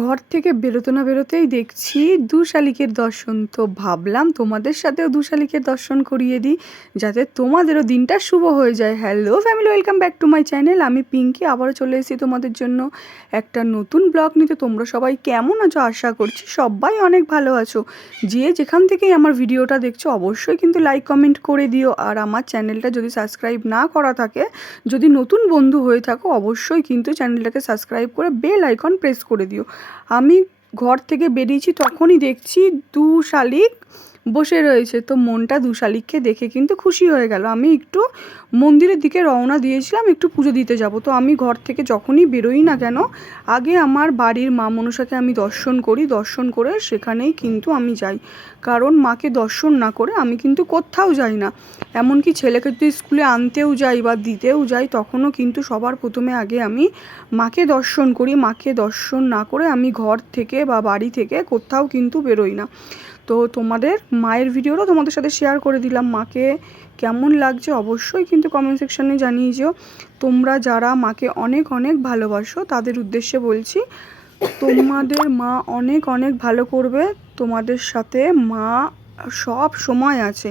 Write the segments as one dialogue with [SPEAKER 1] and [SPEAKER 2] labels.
[SPEAKER 1] ঘর থেকে বেরোতে না বেরোতেই দেখছি দু শালিকের দর্শন। তো ভাবলাম তোমাদের সাথেও দু শালিকের দর্শন করিয়ে দিই, যাতে তোমাদেরও দিনটা শুভ হয়ে যায়। Hello family welcome back to my channel আমি পিঙ্কি, আবারও চলে এসেছি তোমাদের জন্য একটা নতুন ব্লগ নিতে। তোমরা সবাই কেমন আছো? আশা করছি সবাই অনেক ভালো আছো। যে যেখান থেকেই আমার ভিডিওটা দেখছ, অবশ্যই কিন্তু লাইক কমেন্ট করে দিও। আর আমার চ্যানেলটা যদি সাবস্ক্রাইব না করা থাকে, যদি নতুন বন্ধু হয়ে থাকো, অবশ্যই কিন্তু চ্যানেলটাকে সাবস্ক্রাইব করে বেল আইকন প্রেস করে দিও। আমি ঘর থেকে বেরিয়েছি, তখনই দেখছি দু শালিক বসে রয়েছে। তো মনটা দু শালিককে দেখে কিন্তু খুশি হয়ে গেল। আমি একটু মন্দিরের দিকে রওনা দিয়েছিলাম, একটু পুজো দিতে যাব। তো আমি ঘর থেকে যখনই বেরোই না কেন, আগে আমার বাড়ির মা মনসাকে আমি দর্শন করি, দর্শন করে সেখানেই কিন্তু আমি যাই। কারণ মাকে দর্শন না করে আমি কিন্তু কোথাও যাই না। এমনকি ছেলেকে যদি স্কুলে আনতেও যাই বা দিতেও যাই, তখনও কিন্তু সবার প্রথমে আগে আমি মাকে দর্শন করি। মাকে দর্শন না করে আমি ঘর থেকে বা বাড়ি থেকে কোথাও কিন্তু বেরোই না। তো তোমাদের মায়ের ভিডিওটাও তোমাদের সাথে শেয়ার করে দিলাম। মাকে কেমন লাগছে অবশ্যই কিন্তু কমেন্ট সেকশানে জানিয়ে যেও। তোমরা যারা মাকে অনেক অনেক ভালোবাসো, তাদের উদ্দেশ্যে বলছি, তোমাদের মা অনেক অনেক ভালো করবে। তোমাদের সাথে মা সব সময় আছে।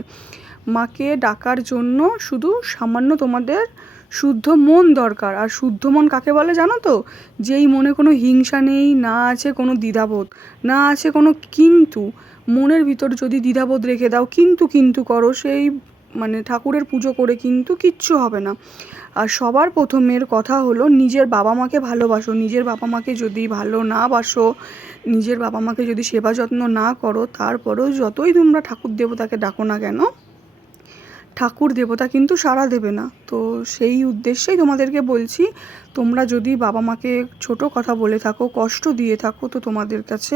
[SPEAKER 1] মাকে ডাকার জন্য শুধু সামান্য তোমাদের শুদ্ধ মন দরকার। আর শুদ্ধ মন কাকে বলে জানো তো? যেই মনে কোনো হিংসা নেই, না আছে কোনো দ্বিধাবোধ, না আছে কোনো কিন্তু। মনের ভিতর যদি দ্বিধাবোধ রেখে দাও, কিন্তু কিন্তু করো। সেই মানে ঠাকুরের পুজো করে কিন্তু কিচ্ছু হবে না। আর সবার প্রথমের কথা হলো, নিজের বাবা মাকে ভালোবাসো। নিজের বাবা মাকে যদি ভালো না বাসো, নিজের বাবা মাকে যদি সেবা যত্ন না করো, তারপরেও যতই তোমরা ঠাকুর দেবতাকে ডাকো না কেন ঠাকুর দেবতা কিন্তু সাড়া দেবে না। তো সেই উদ্দেশ্যেই তোমাদেরকে বলছি তোমরা যদি বাবা মাকে ছোট কথা বলে থাকো কষ্ট দিয়ে থাকো তো তোমাদের কাছে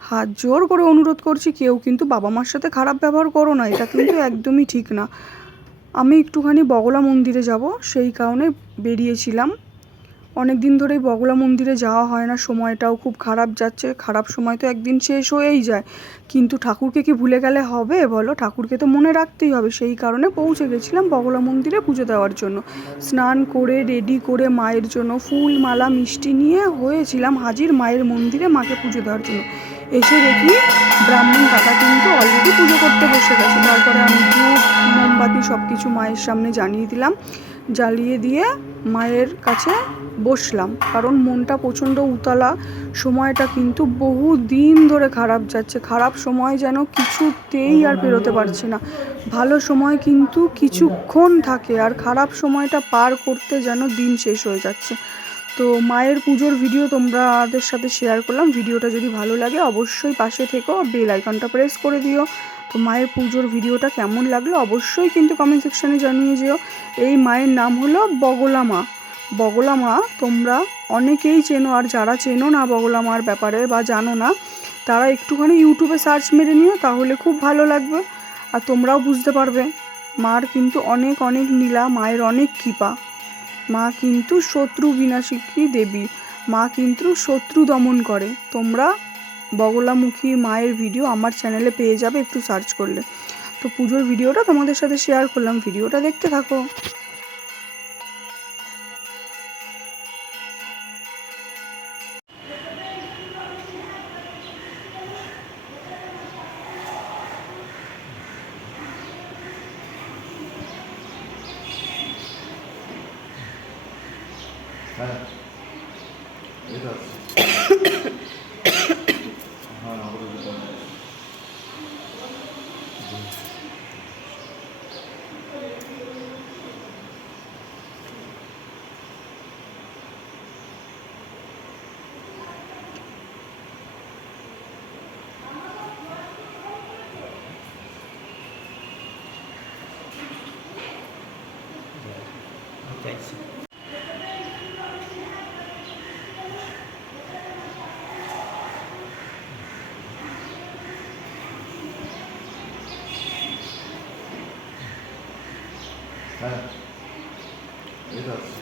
[SPEAKER 1] হাত জোর করে অনুরোধ করছি কেউ কিন্তু বাবা মার সাথে খারাপ ব্যবহার করো না এটা কিন্তু একদমই ঠিক না। আমি একটুখানি বগলা মন্দিরে যাব সেই কারণে বেরিয়েছিলাম। অনেক দিন ধরেই বগলা মন্দিরে যাওয়া হয় না, সময়টাও খুব খারাপ যাচ্ছে, খারাপ সময় তো একদিন শেষ হয়েই যায়। কিন্তু ঠাকুরকে কি ভুলে গেলে হবে বলো? ঠাকুরকে তো মনে রাখতেই হবে, সেই কারণে পৌঁছে গেছিলাম বগলা মন্দিরে পুজো দেওয়ার জন্য। স্নান করে রেডি করে মায়ের জন্য ফুল, মালা, মিষ্টি নিয়ে হয়েছিলাম হাজির মায়ের মন্দিরে মাকে পুজো দেওয়ার জন্য। এসে দেখি ব্রাহ্মণ কাকা কিন্তু অলরেডি পুজো করতে বসে গেছে। তারপরে আমি ধূপ মোমবাতি সব কিছু মায়ের সামনে জানিয়ে দিলাম। জ্বালিয়ে দিয়ে মায়ের কাছে বসলাম। কারণ মনটা প্রচণ্ড উতলা, সময়টা কিন্তু বহু দিন ধরে খারাপ যাচ্ছে। খারাপ সময় যেন কিছুতেই আর পেরোতে পারছি না। ভালো সময় কিন্তু কিছুক্ষণ থাকে আর খারাপ সময়টা পার করতে যেন দিন শেষ হয়ে যাচ্ছে। তো মায়ের পুজোর ভিডিও তোমরা তোমাদের সাথে শেয়ার করলাম। ভিডিওটা যদি ভালো লাগে, অবশ্যই পাশে থেকো বেল আইকনটা প্রেস করে দিও। তো মায়ের পুজোর ভিডিওটা কেমন লাগল, অবশ্যই কিন্তু কমেন্ট সেকশানে জানিয়ে যেও। এই মায়ের নাম হলো বগলা মা। বগলা মা, তোমরা অনেকেই চেনো, আর যারা চেনো না বগলা মার ব্যাপারে বা জানো না, তারা একটুখানি ইউটিউবে সার্চ মেরে নিও, তাহলে খুব ভালো লাগবে। আর তোমরাও বুঝতে পারবে, মার কিন্তু অনেক অনেক নীলা, মায়ের অনেক কৃপা। মা কিন্তু শত্রু বিনাশিকী দেবী। মা কিন্তু শত্রু দমন করে। তোমরা বগলামুখী মায়ের ভিডিও আমার চ্যানেলে পেয়ে যাবে, একটু সার্চ করলে। তো পুজোর ভিডিওটা তোমাদের সাথে শেয়ার করলাম, ভিডিওটা দেখতে থাকো।
[SPEAKER 2] হ্যাঁ। এটা হ্যাঁ হ্যাঁ এটা আছে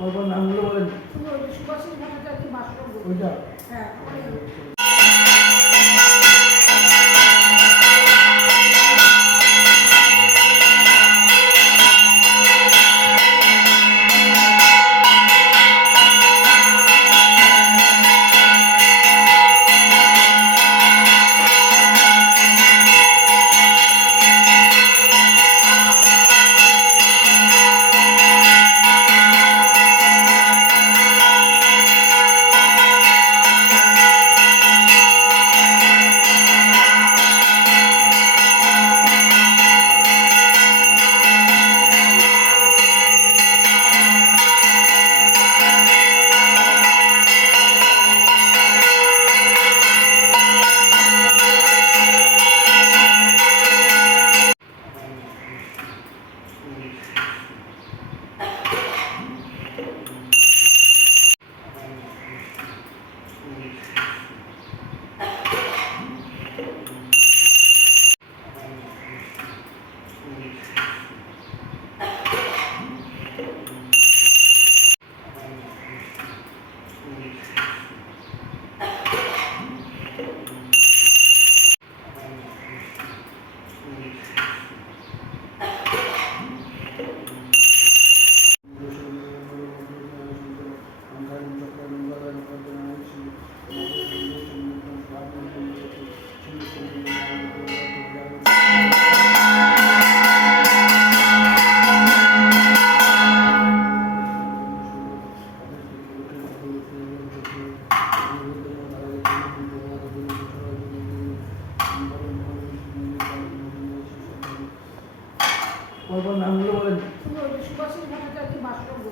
[SPEAKER 3] ওর নামগুলো বলেন?
[SPEAKER 4] ঘটনাটা
[SPEAKER 3] ওইটা?
[SPEAKER 4] হ্যাঁ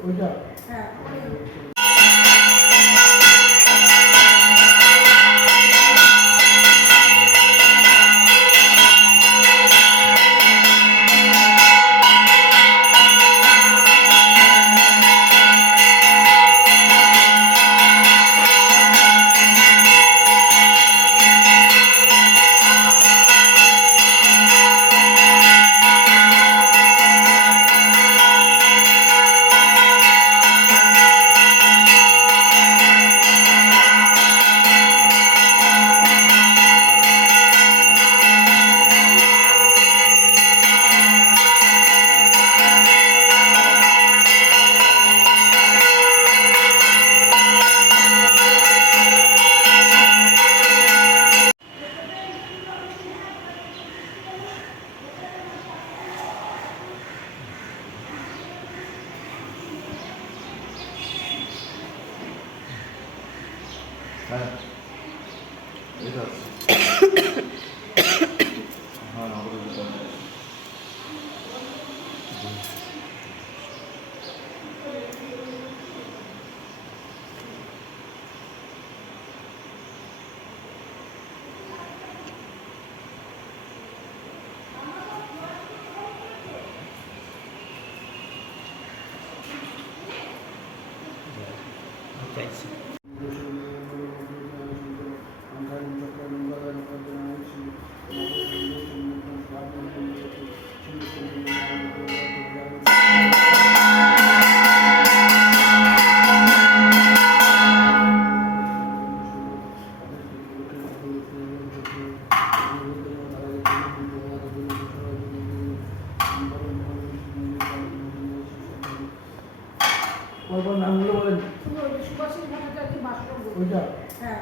[SPEAKER 4] 回家。কি বাসরঙ্গ
[SPEAKER 3] ওইটা
[SPEAKER 4] হ্যাঁ ওই
[SPEAKER 2] হ্যাঁ এটা আছে হ্যাঁ
[SPEAKER 3] নামগুলো বলেন। ওইটা।
[SPEAKER 4] হ্যাঁ